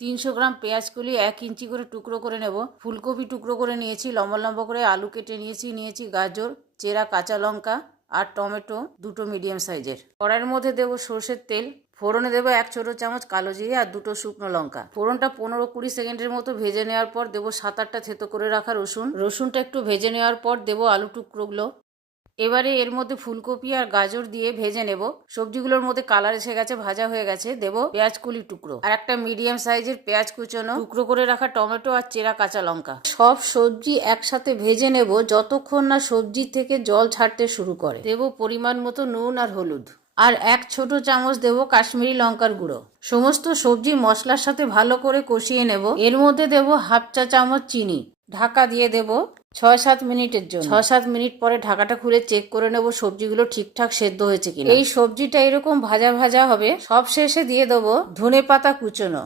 300 গ্রাম পেঁয়াজ কুলি 1 ইঞ্চি করে টুকরো করে নেব। ফুলকপি টুকরো করে নিয়েছি, লম্বা লম্বা করে আলু কেটে নিয়েছি গাজর, চেরা কাঁচা লঙ্কা আর টমেটো দুটো মিডিয়াম সাইজের। কড়াইয়ের মধ্যে দেবো সর্ষের তেল, ফোড়নে দেবো 1 ছোট চামচ কালো জিরে আর 2টো শুকনো লঙ্কা। ফোড়নটা 15-20 সেকেন্ডের মতো ভেজে নেওয়ার পর দেবো 7-8টা থেতো করে রাখা রসুনটা একটু ভেজে নেওয়ার পর দেবো আলু টুকরোগুলো। এবারে এর মধ্যে ফুলকপি আর গাজর দিয়ে ভেজে নেব। সবজিগুলোর মধ্যে কালার এসে গেছে, ভাজা হয়ে গেছে। দেব পেঁয়াজ কুলি টুকরো আর একটা মিডিয়াম সাইজের পেঁয়াজ কুচনো, টুকরো করে রাখা টমেটো আর চেরা কাঁচা লঙ্কা। সব সবজি একসাথে ভেজে নেব যতক্ষণ না সবজি থেকে জল ছাড়তে শুরু করে। দেব পরিমাণ মতো নুন আর হলুদ, আর 1 ছোট চামচ দেব কাশ্মীরি লঙ্কার গুঁড়ো। সমস্ত সবজি মশলার সাথে ভালো করে কষিয়ে নেব। এর মধ্যে দেব 1/2 চা চামচ চিনি। ঢাকা দিয়ে দেব 6-7 মিনিটের জন্য। 6-7 মিনিট পরে ঢাকাটা খুলে চেক করে নেব সবজিগুলো ঠিকঠাক সেদ্ধ হয়েছে কিনা। এই সবজিটা এরকম ভাজা ভাজা হবে। সব শেষে দিয়ে দেবো ধনেপাতা কুচনো।